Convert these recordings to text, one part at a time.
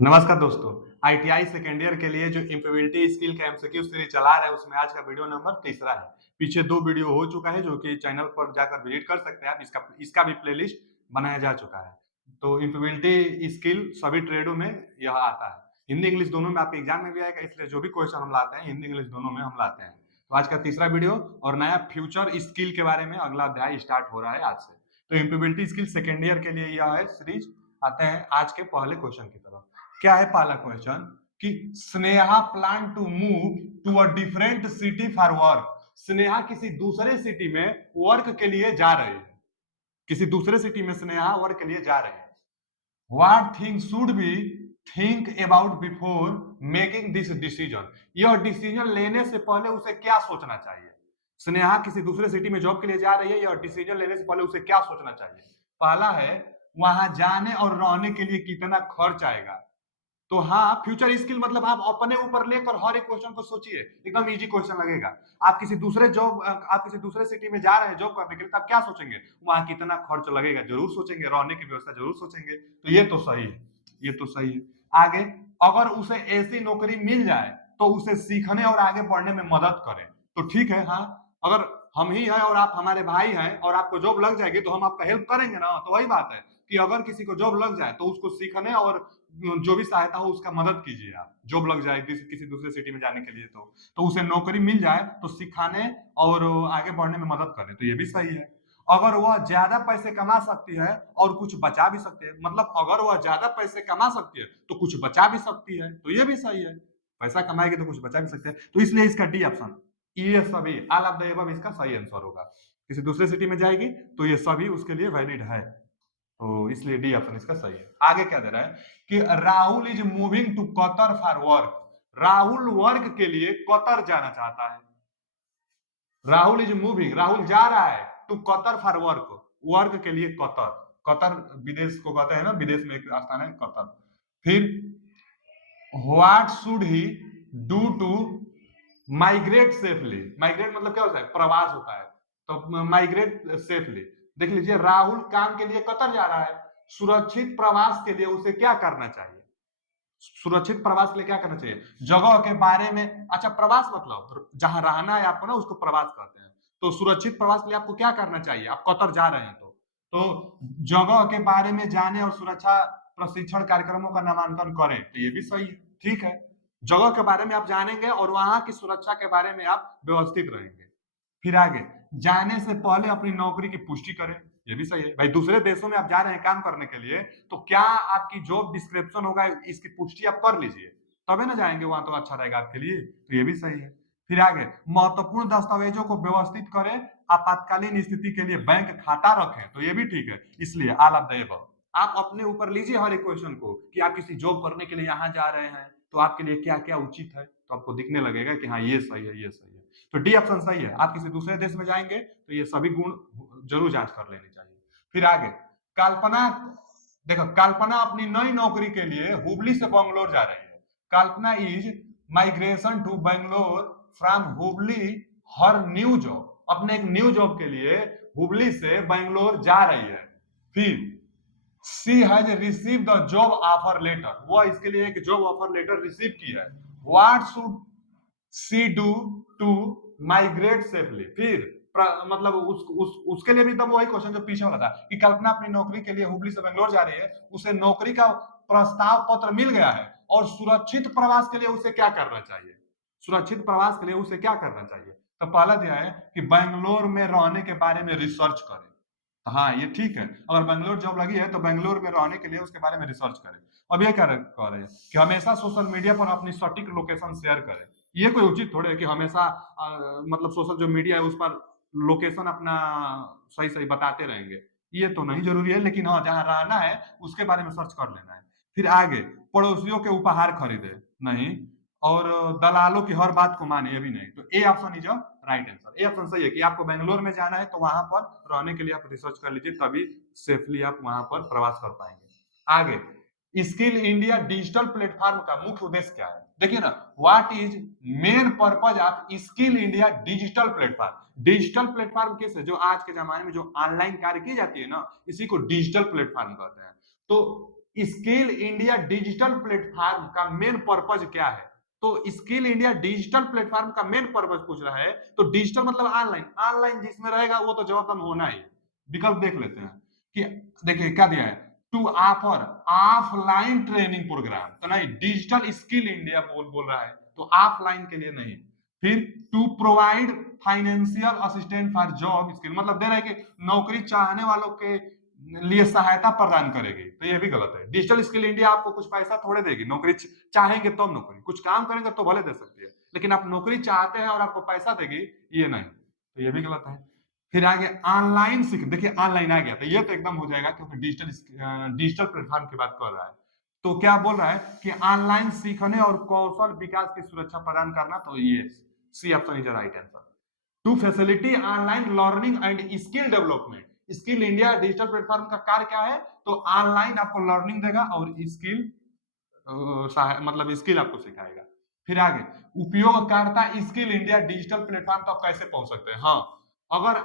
नमस्कार दोस्तों। ITI second year के लिए जो इंप्लीमेंटी स्किल का एमसीक्यू सीरीज चला रहे हैं उसमें आज का वीडियो नंबर तीसरा है। पीछे 2 वीडियो हो चुका है जो कि चैनल पर जाकर विजिट कर सकते हैं आप। इसका भी प्लेलिस्ट बनाया जा चुका है। तो इंप्लीमेंटी स्किल सभी ट्रेडों में यह आता है। हिंदी इंग्लिश दोनों में आपके एग्जाम में भी आएगा, इसलिए जो भी क्वेश्चन हम लाते हैं हिंदी इंग्लिश दोनों में हम लाते हैं। तो आज का तीसरा वीडियो और नया फ्यूचर स्किल के बारे में अगला अध्याय स्टार्ट हो रहा है आज से। तो इंप्लीमेंटी स्किल सेकेंड ईयर के लिए यह है सीरीज। आते हैं आज के पहले क्वेश्चन की तरफ। क्या है पहला क्वेश्चन कि Sneha plan to move to a different city for work. Sneha किसी दूसरे सिटी में वर्क के लिए जा रहे हैं। किसी दूसरे सिटी में स्नेहा वर्क के लिए जा रहे हैं। What thing should be think about before making this decision. यह डिसीजन लेने से पहले उसे क्या सोचना चाहिए। स्नेहा किसी दूसरे सिटी में जॉब के लिए जा रही है, यह डिसीजन लेने से पहले उसे क्या सोचना चाहिए। पहला है वहां जाने और रहने के लिए कितना खर्च आएगा। तो हाँ, फ्यूचर स्किल मतलब आप अपने ऊपर लेकर हर एक क्वेश्चन को सोचिए, एकदम इजी क्वेश्चन लगेगा। आप किसी दूसरे सिटी में जा रहे हैं जॉब करने के लिए, तब क्या सोचेंगे, वहां कितना खर्च लगेगा जरूर सोचेंगे, रहने की व्यवस्था जरूर सोचेंगे। तो ये तो सही है, ये तो सही है। आगे, अगर उसे ऐसी नौकरी मिल जाए तो उसे सीखने और आगे बढ़ने में मदद करें। तो ठीक है, हाँ, अगर हम ही हैं और आप हमारे भाई हैं और आपको जॉब लग जाएगी तो हम आपका हेल्प करेंगे ना। तो वही बात है कि अगर किसी को जॉब लग जाए तो उसको सीखने और जो भी सहायता हो उसका मदद कीजिए। आप जॉब लग जाए किसी दूसरे सिटी में जाने के लिए तो उसे नौकरी मिल जाए तो सिखाने और आगे बढ़ने में मदद करें, तो ये भी सही है। अगर वह ज्यादा पैसे कमा सकती है और कुछ बचा भी सकती है, मतलब अगर वह ज्यादा पैसे कमा सकती है तो कुछ बचा भी सकती है, तो ये भी सही है। पैसा कमाएगी तो कुछ बचा भी सकते हैं, तो इसलिए इसका डी ऑप्शन, ये सभी ऑल ऑफ द अबव इसका सही आंसर होगा। किसी दूसरे सिटी में जाएगी तो ये सभी उसके लिए वैलिड है, तो इसलिए डी ऑप्शन इसका सही है। आगे क्या दे रहा है कि Rahul is moving to Qatar for work. Rahul work के लिए कतर जाना चाहता है। राहुल इज मूविंग, राहुल जा रहा है to Qatar for work, work के लिए कतर। कतर विदेश को कहते हैं ना, विदेश में एक स्थान है कतर। फिर what should he do to migrate safely. Migrate मतलब क्या होता है, प्रवास होता है। तो माइग्रेट सेफली, देख लीजिए राहुल काम के लिए कतर जा रहा है। सुरक्षित प्रवास के लिए उसे क्या करना चाहिए। सुरक्षित प्रवास के लिए क्या करना चाहिए, जगह के बारे में। अच्छा, प्रवास मतलब जहां रहना है आपको ना, उसको प्रवास कहते हैं। तो सुरक्षित प्रवास के लिए आपको क्या करना चाहिए, आप कतर जा रहे हैं तो जगह के बारे में जाने और सुरक्षा प्रशिक्षण कार्यक्रमों का नामांकन करें, तो ये भी सही है। ठीक है, जगह के बारे में आप जानेंगे और वहां की सुरक्षा के बारे में आप व्यवस्थित रहेंगे। फिर आगे, जाने से पहले अपनी नौकरी की पुष्टि करें, ये भी सही है। भाई दूसरे देशों में आप जा रहे हैं काम करने के लिए, तो क्या आपकी जॉब डिस्क्रिप्शन होगा इसकी पुष्टि आप कर लीजिए, तबे ना जाएंगे वहां, तो अच्छा रहेगा आपके लिए, तो ये भी सही है। फिर आगे, महत्वपूर्ण दस्तावेजों को व्यवस्थित करें, आपातकालीन स्थिति के लिए बैंक खाता रखें, तो ये भी ठीक है। इसलिए ऑल ऑफ द अबव आप अपने ऊपर लीजिए हर एक क्वेश्चन को कि आप किसी जॉब करने के लिए यहाँ जा रहे हैं तो आपके लिए क्या क्या उचित है, तो आपको दिखने लगेगा कि हाँ ये सही है, ये सही है। तो डी ऑप्शन सही है। आप किसी दूसरे देश में जाएंगे तो ये सभी गुण जरूर जांच कर लेनी चाहिए। फिर आगे, कल्पना, देखो कल्पना अपनी नई नौकरी के लिए हुबली से बंगलोर जा रही है। Kalpana is migration to Bangalore from Hubli her new job. अपने एक न्यू जॉब के लिए हुबली से बेंगलोर जा रही है। फिर she has receive the job offer letter, वह इसके लिए एक जॉब ऑफर लेटर रिसीव किया है। What should she do to migrate safely. फिर मतलब उसके लिए भी एकदम वही क्वेश्चन जो पीछे वाला था कि कल्पना अपनी नौकरी के लिए हुबली से बेंगलोर जा रही है, उसे नौकरी का प्रस्ताव पत्र मिल गया है और सुरक्षित प्रवास के लिए उसे क्या करना चाहिए। सुरक्षित प्रवास के लिए उसे क्या करना चाहिए, तो पहला दिया है कि बेंगलोर में रहने के बारे में रिसर्च करें। हाँ ये ठीक है, अगर बेंगलोर जॉब लगी है तो बेंगलोर में रहने के लिए उसके बारे में रिसर्च करें। अब ये क्या कह रहे हैं कि हमेशा सोशल मीडिया पर अपनी सटीक लोकेशन शेयर करें। ये कोई उचित थोड़े है कि हमेशा मतलब सोशल जो मीडिया है उस पर लोकेशन अपना सही सही बताते रहेंगे। ये तो नहीं जरूरी है, लेकिन हाँ जहाँ रहना है उसके बारे में सर्च कर लेना है। फिर आगे, पड़ोसियों के उपहार खरीदे नहीं और दलालों की हर बात को माने, ये भी नहीं। तो A option is a right answer. A option सही है कि आपको बेंगलोर में जाना है तो वहां पर रहने के लिए आप रिसर्च कर लीजिए, तभी सेफली आप वहां पर प्रवास कर पाएंगे। आगे, स्किल इंडिया डिजिटल प्लेटफॉर्म का मुख्य उद्देश्य क्या है। देखिए ना, what is main purpose of skill India digital platform. Digital platform किस है, जो आज के जमाने में जो ऑनलाइन कार्य की जाती है ना, इसी को डिजिटल प्लेटफॉर्म कहते हैं। तो स्किल इंडिया डिजिटल प्लेटफॉर्म का मेन पर्पज क्या है। तो स्किल इंडिया डिजिटल प्लेटफॉर्म का मेन पर्पज पूछ रहा है, तो डिजिटल मतलब ऑनलाइन, ऑनलाइन जिसमें रहेगा वो तो जवाब होना ही। विकल्प देख लेते हैं कि देखिए क्या दिया है, to offer offline training programme, तो नहीं, डिजिटल स्किल इंडिया बोल रहा है, तो ऑफलाइन के लिए नहीं। फिर to provide financial assistant for job skill, मतलब दे रहा है कि नौकरी चाहने वालों के लिए सहायता प्रदान करेगी, तो ये भी गलत है। डिजिटल स्किल इंडिया आपको कुछ पैसा थोड़े देगी, नौकरी चाहेंगे तो नौकरी, कुछ काम करेंगे तो भले दे सकती है, लेकिन आप नौकरी चाहते हैं और आपको पैसा देगी, ये नहीं, तो ये भी गलत है। फिर आगे ऑनलाइन सीख, देखिए ऑनलाइन आ गया तो ये तो एकदम हो जाएगा क्योंकि डिजिटल प्लेटफॉर्म की बात कर रहा है। तो क्या बोल रहा है कि ऑनलाइन सीखने और कौशल विकास की सुरक्षा प्रदान करना, तो ये C option is right answer. To facility online learning and skill development, skill India digital platform का कार्य क्या है, तो ऑनलाइन आपको लर्निंग देगा और स्किल मतलब स्किल आपको सिखाएगा। फिर आगे उपयोगकर्ता स्किल इंडिया डिजिटल प्लेटफॉर्म तक कैसे पहुंच सकते हैं। हाँ, अगर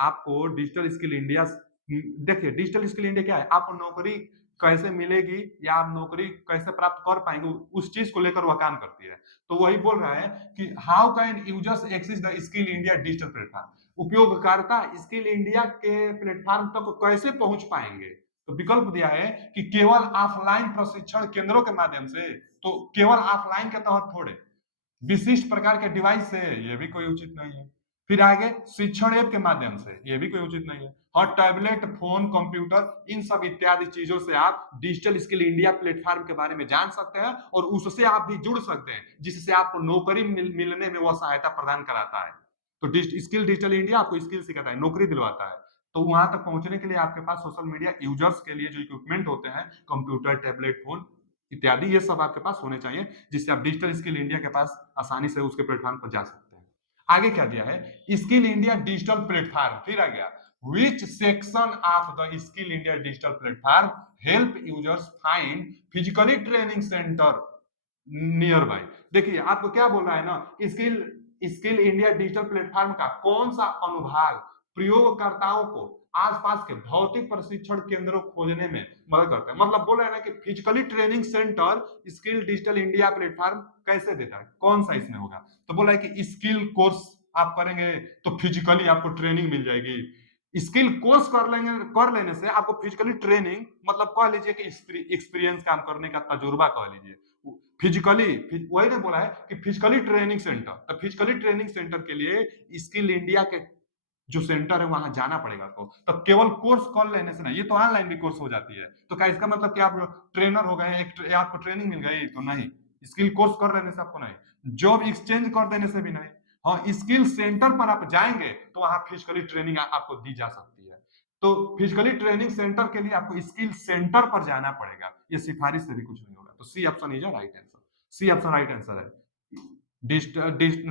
आपको डिजिटल स्किल इंडिया, देखिए डिजिटल स्किल इंडिया क्या है, आपको नौकरी कैसे मिलेगी या आप नौकरी कैसे प्राप्त कर पाएंगे, उस चीज को लेकर वह काम करती है। तो वही बोल रहा है कि how can users access the skill India digital platform, उपयोगकर्ता स्किल इंडिया के प्लेटफॉर्म तक कैसे पहुंच पाएंगे। तो विकल्प दिया है कि केवल ऑफलाइन प्रशिक्षण केंद्रों के माध्यम से, तो केवल ऑफलाइन के तहत थोड़े, विशिष्ट प्रकार के डिवाइस से, ये भी कोई उचित नहीं है। फिर आगे शिक्षण ऐप के माध्यम से, ये भी कोई उचित नहीं है। और टैबलेट, फोन, कंप्यूटर, इन सब इत्यादि चीजों से आप डिजिटल स्किल इंडिया प्लेटफॉर्म के बारे में जान सकते हैं और उससे आप भी जुड़ सकते हैं, जिससे आपको नौकरी मिलने में वह सहायता प्रदान कराता है। तो स्किल डिजिटल इंडिया आपको स्किल सिखाता है, नौकरी दिलवाता है। तो वहां तक पहुंचने के लिए आपके पास सोशल मीडिया यूजर्स के लिए जो इक्विपमेंट होते हैं, कंप्यूटर, टैबलेट, फोन इत्यादि, ये सब आपके पास होने चाहिए, जिससे आप डिजिटल स्किल इंडिया के पास आसानी से उसके प्लेटफॉर्म पर जा सकते हैं। आगे क्या दिया है, स्किल इंडिया डिजिटल प्लेटफॉर्म, फिर आ गया which section of the skill india digital platform help users find physically training center near by. देखिए आपको क्या बोल रहा है ना, skill skill India digital platform का कौन सा अनुभाग प्रयोगकर्ताओं को आसपास के भौतिक प्रशिक्षण केंद्रों खोजने में मदद करता है। मतलब बोल रहा है ना कि physically training centre skill digital India platform कैसे देता है, कौन सा इसमें होगा। तो बोला है कि स्किल कोर्स आप करेंगे तो फिजिकली आपको ट्रेनिंग मिल जाएगी। स्किल कोर्स कर लेने से आपको फिजिकली ट्रेनिंग, मतलब कह लीजिए कि एक्सपीरियंस काम करने का तजुर्बा कह लीजिए। फिजिकली, वही ने बोला है कि फिजिकली ट्रेनिंग सेंटर, तो फिजिकली ट्रेनिंग सेंटर के लिए स्किल इंडिया के जो सेंटर है वहां जाना पड़ेगा आपको। तो केवल कोर्स कर लेने से नहीं, ये तो ऑनलाइन भी कोर्स हो जाती है, तो क्या इसका मतलब कि आप ट्रेनर हो गए, आपको ट्रेनिंग मिल गई, तो नहीं। स्किल कोर्स कर लेने से आपको नहीं, जॉब एक्सचेंज कर देने से भी नहीं। हाँ, स्किल सेंटर पर आप जाएंगे तो वहां फिजिकली ट्रेनिंग आपको दी जा सकती है। तो फिजिकली ट्रेनिंग सेंटर के लिए आपको स्किल सेंटर पर जाना पड़ेगा, ये सिफारिश से भी कुछ नहीं होगा। तो C option is right answer, C option right answer है।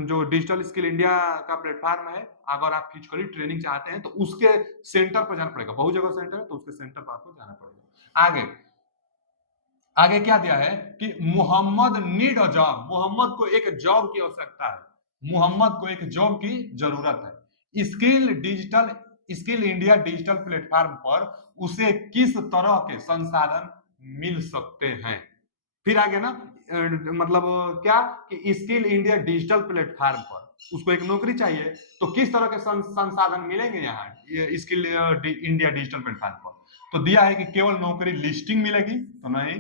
जो डिजिटल स्किल इंडिया का प्लेटफॉर्म है, अगर आप फिजिकली ट्रेनिंग चाहते हैं तो उसके सेंटर पर जाना पड़ेगा, बहुत जगह सेंटर है तो उसके सेंटर पर आपको जाना पड़ेगा। आगे आगे क्या दिया है कि Mohammed need a job, Mohammed को एक जॉब की आवश्यकता है, मोहम्मद को एक जॉब की जरूरत है। स्किल इंडिया डिजिटल प्लेटफॉर्म पर उसे किस तरह के संसाधन मिल सकते हैं। फिर आगे ना मतलब क्या कि स्किल इंडिया डिजिटल प्लेटफॉर्म पर उसको एक नौकरी चाहिए, तो किस तरह के संसाधन मिलेंगे यहाँ स्किल इंडिया डिजिटल प्लेटफॉर्म पर। तो दिया है कि केवल नौकरी लिस्टिंग मिलेगी, तो नहीं,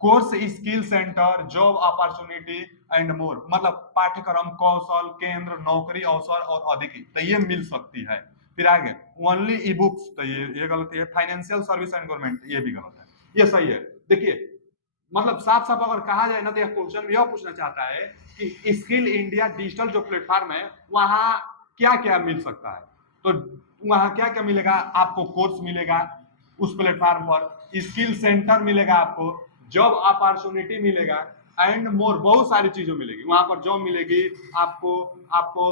course, skill centre, job opportunity and more, मतलब पाठ्यक्रम, कौशल केंद्र, नौकरी अवसर और अधिक, तो ये मिल सकती है। फिर आगे ओनली ई बुक्स, तो ये गलत है। फाइनेंशियल सर्विस एंड गवर्नमेंट, ये भी गलत है, ये सही है। देखिए मतलब साफ साफ अगर कहा जाए ना, तो यह क्वेश्चन यह पूछना चाहता है कि स्किल इंडिया डिजिटल जो प्लेटफॉर्म है वहां क्या क्या मिल सकता है। तो वहां क्या क्या मिलेगा, आपको कोर्स मिलेगा उस प्लेटफॉर्म पर, स्किल सेंटर मिलेगा आपको, जॉब अपॉर्चुनिटी मिलेगा एंड मोर, बहुत सारी चीजें मिलेगी वहां पर, जॉब मिलेगी आपको, आपको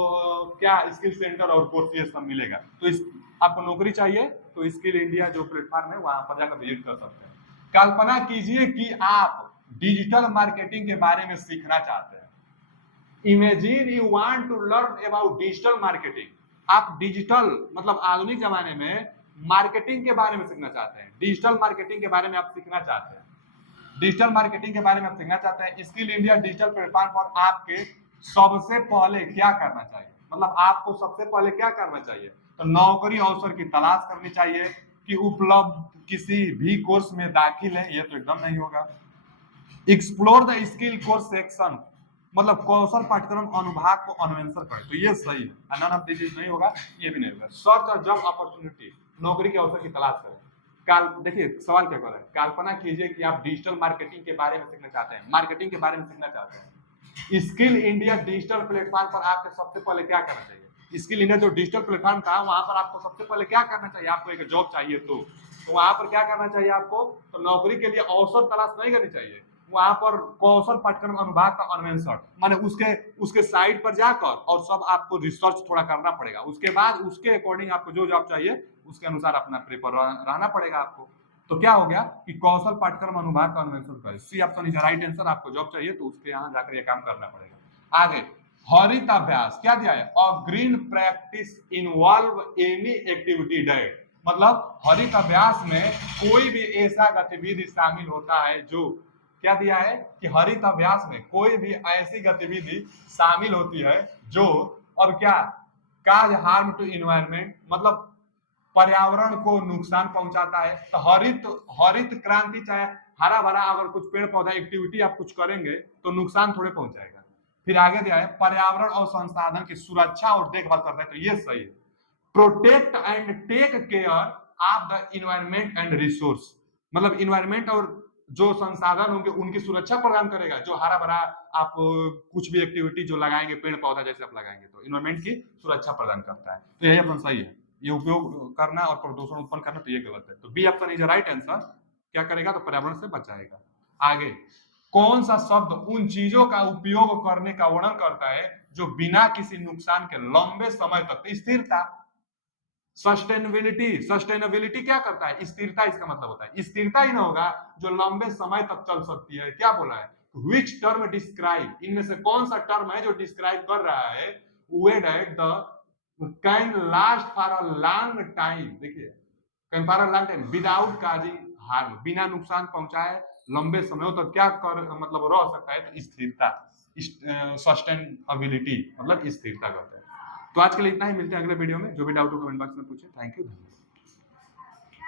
क्या स्किल सेंटर और कोर्स ये सब मिलेगा। तो आपको नौकरी चाहिए तो स्किल इंडिया जो प्लेटफॉर्म है वहां पर जाकर विजिट कर सकते हैं। कल्पना कीजिए कि आप डिजिटल मार्केटिंग के बारे में सीखना चाहते हैं। Imagine you want to learn about digital marketing, आप डिजिटल मतलब आधुनिक जमाने में मार्केटिंग के बारे में सीखना चाहते हैं, डिजिटल मार्केटिंग के बारे में आप सीखना चाहते हैं, डिजिटल मार्केटिंग के बारे में आप सीखना चाहते हैं, स्किल इंडिया डिजिटल प्लेटफॉर्म पर आपके सबसे पहले क्या करना चाहिए, मतलब आपको सबसे पहले क्या करना चाहिए, तो नौकरी अवसर की तलाश करनी चाहिए कि उपलब्ध किसी भी कोर्स में दाखिल है, ये तो एकदम नहीं होगा। Explore the skill course section, मतलब कौशल पाठ्यक्रम अनुभाग को अन्वेषण करें, तो ये सही है, नन ऑफ दिस नहीं होगा, ये भी नहीं होगा। सर्च और जॉब अपॉर्चुनिटी, नौकरी के अवसर की तलाश करें। देखिए सवाल क्या कर रहा है, कल्पना कीजिए कि आप डिजिटल मार्केटिंग के बारे में सीखना चाहते हैं, मार्केटिंग के बारे में सीखना चाहते हैं, स्किल इंडिया डिजिटल प्लेटफॉर्म पर आपको सबसे पहले क्या करना चाहिए, स्किल इंडिया जो डिजिटल प्लेटफॉर्म था वहां पर आपको सबसे पहले क्या करना चाहिए, आपको एक जॉब चाहिए तो वहां पर क्या करना चाहिए आपको, तो नौकरी के लिए अवसर तलाश नहीं करनी चाहिए, वहां पर कौशल पाठ्यक्रम अनुभाग का अन्वेषण, माने उसके साइट पर जाकर और सब आपको रिसर्च थोड़ा करना पड़ेगा, उसके बाद उसके अकॉर्डिंग आपको जो जॉब चाहिए उसके अनुसार अपना प्रिपेयर रहना पड़ेगा आपको। तो क्या हो गया कि कौशल पाठ्यक्रम अनुभाग का अन्वेषण करें, C option is right answer, आपको जॉब चाहिए तो उसके यहाँ जाकर ये काम करना पड़ेगा। आगे हरित अभ्यास क्या दिया है, a green practice involve any activity that, मतलब हरित अभ्यास में कोई भी ऐसा गतिविधि शामिल होता है जो, क्या दिया है कि हरित अभ्यास में कोई भी ऐसी गतिविधि शामिल होती है जो, और क्या, काज हार्म टू इन्वायरमेंट, मतलब पर्यावरण को नुकसान पहुंचाता है, तो हरित क्रांति चाहे हरा भरा अगर कुछ पेड़ पौधा एक्टिविटी आप कुछ करेंगे तो नुकसान थोड़े पहुंचाएगा। फिर आगे दिया है पर्यावरण और संसाधन की सुरक्षा और देखभाल करता है, तो ये सही है। Protect and take care of the environment and resource, मतलब इन्वायरमेंट और जो संसाधन होंगे उनकी सुरक्षा प्रदान करेगा, जो हरा भरा आप कुछ भी एक्टिविटी जो लगाएंगे पेड़ पौधा जैसे आप लगाएंगे तो इन्वायरमेंट की सुरक्षा प्रदान करता है, तो यही ऑप्शन सही है। ये उपयोग करना और प्रदूषण उत्पन्न करना तो ये गलत है, तो B option is right answer, क्या करेगा तो पर्यावरण से बचाएगा। आगे कौन सा शब्द उन चीजों का उपयोग करने का वर्णन करता है जो बिना किसी नुकसान के लंबे समय तक, स्थिरता, सस्टेनेबिलिटी क्या करता है, स्थिरता, इसका मतलब होता है स्थिरता ही ना होगा जो लंबे समय तक चल सकती है, क्या बोला है, विच टर्म डिस्क्राइब, इनमें से कौन सा टर्म है जो डिस्क्राइब कर रहा है, way that the can last for a long time, देखिए can for a long time without causing harm, बिना नुकसान पहुंचाए लंबे समय तक क्या कर मतलब रह सकता है, तो स्थिरता, सस्टेनेबिलिटी मतलब स्थिरता करता है। तो आज के लिए इतना ही, मिलते हैं अगले वीडियो में, जो भी डाउट हो कमेंट बॉक्स में पूछे, थैंक यू।